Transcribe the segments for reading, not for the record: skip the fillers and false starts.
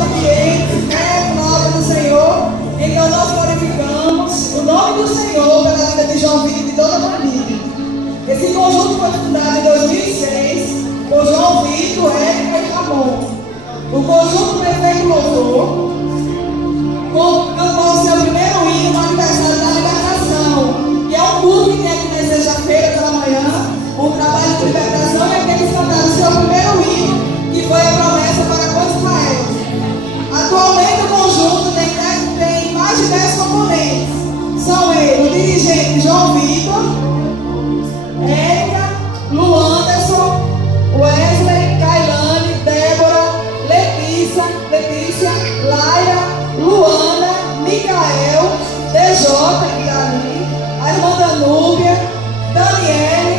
obedientes, nova do Senhor. Então nós glorificamos o nome do Senhor pela vida de João Vitor e de toda a família. Esse conjunto foi fundado em 2006 por João Vitor, Érica e Ramon. O conjunto Perfeito Louvor cantou seu primeiro hino no aniversário da libertação, que é um culto que tem aqui na sexta-feira pela manhã, um trabalho de libertação, e aqueles cantaram seu primeiro hino, que foi a promessa para com Israel. Atualmente o conjunto tem mais de 10 componentes. São eles: o dirigente João Vitor, Érica, Lu Anderson, Wesley, Kailane, Débora, Letícia, Laira, Luana, Micael, DJ, que está ali, a irmã Danúbia, Daniele,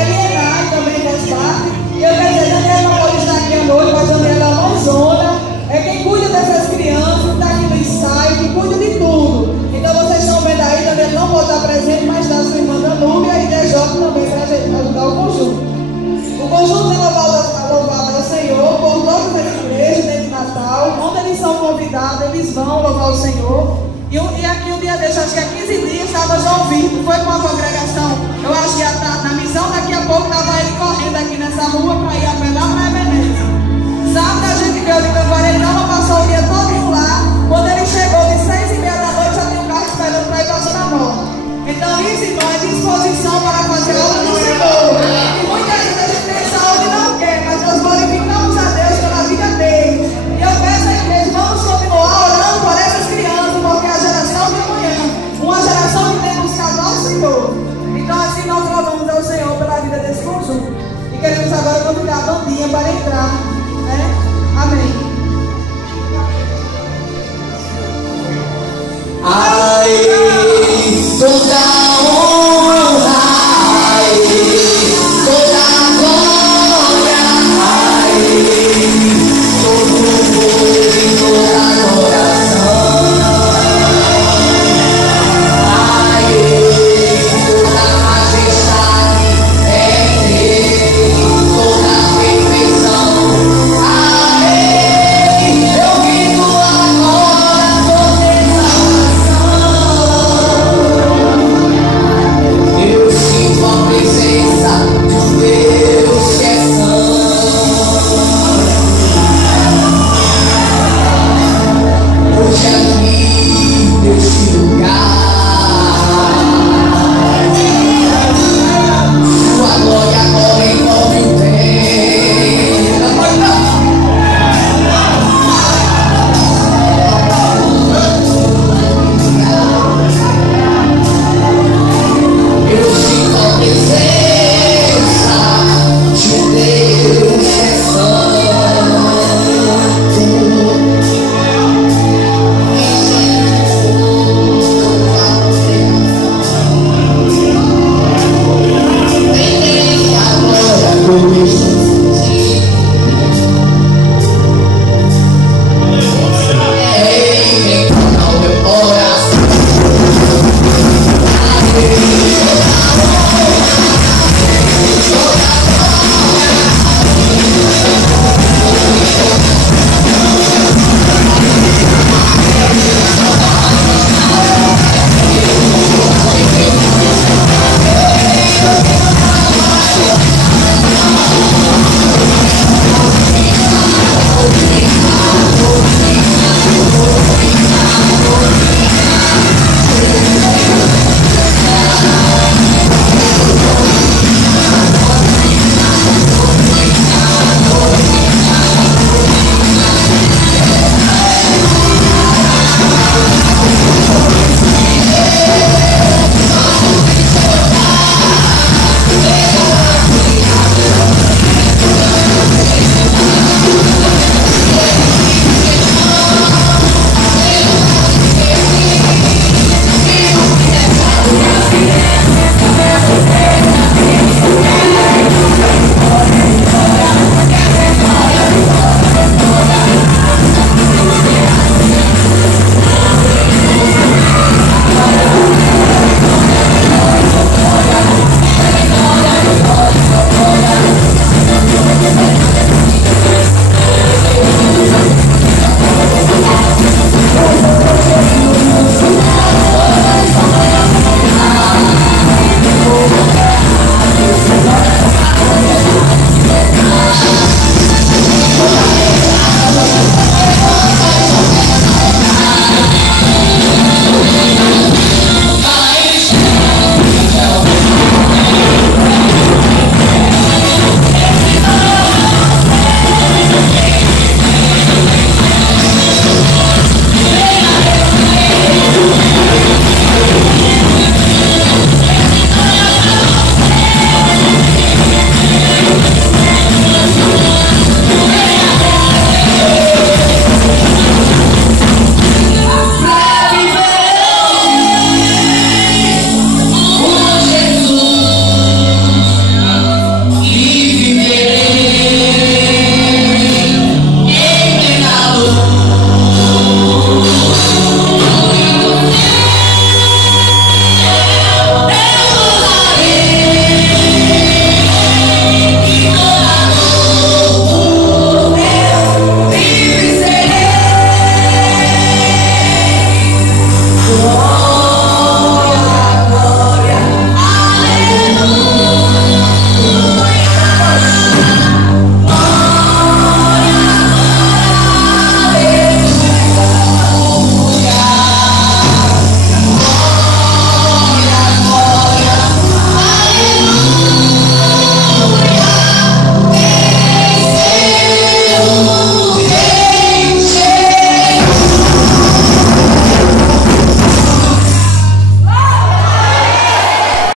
Elienay também faz parte. E eu quero dizer, Daniela não pode estar aqui à noite, mas Daniela é uma mãezona, é quem cuida dessas crianças, está aqui no ensaio, que cuida de tudo. Então vocês estão vendo aí, Daniela não pode estar presente, mas está sua irmã Danúbia e DJ também para ajudar o conjunto. O conjunto é louvado ao Senhor por todas as igrejas dentro de Natal. Quando eles são convidados, eles vão louvar o Senhor. E aqui um dia desse, acho que há 15 dias, estava João Vitor, foi com a congregação. Eu acho que na missão daqui a pouco estava ele correndo aqui nessa rua para ir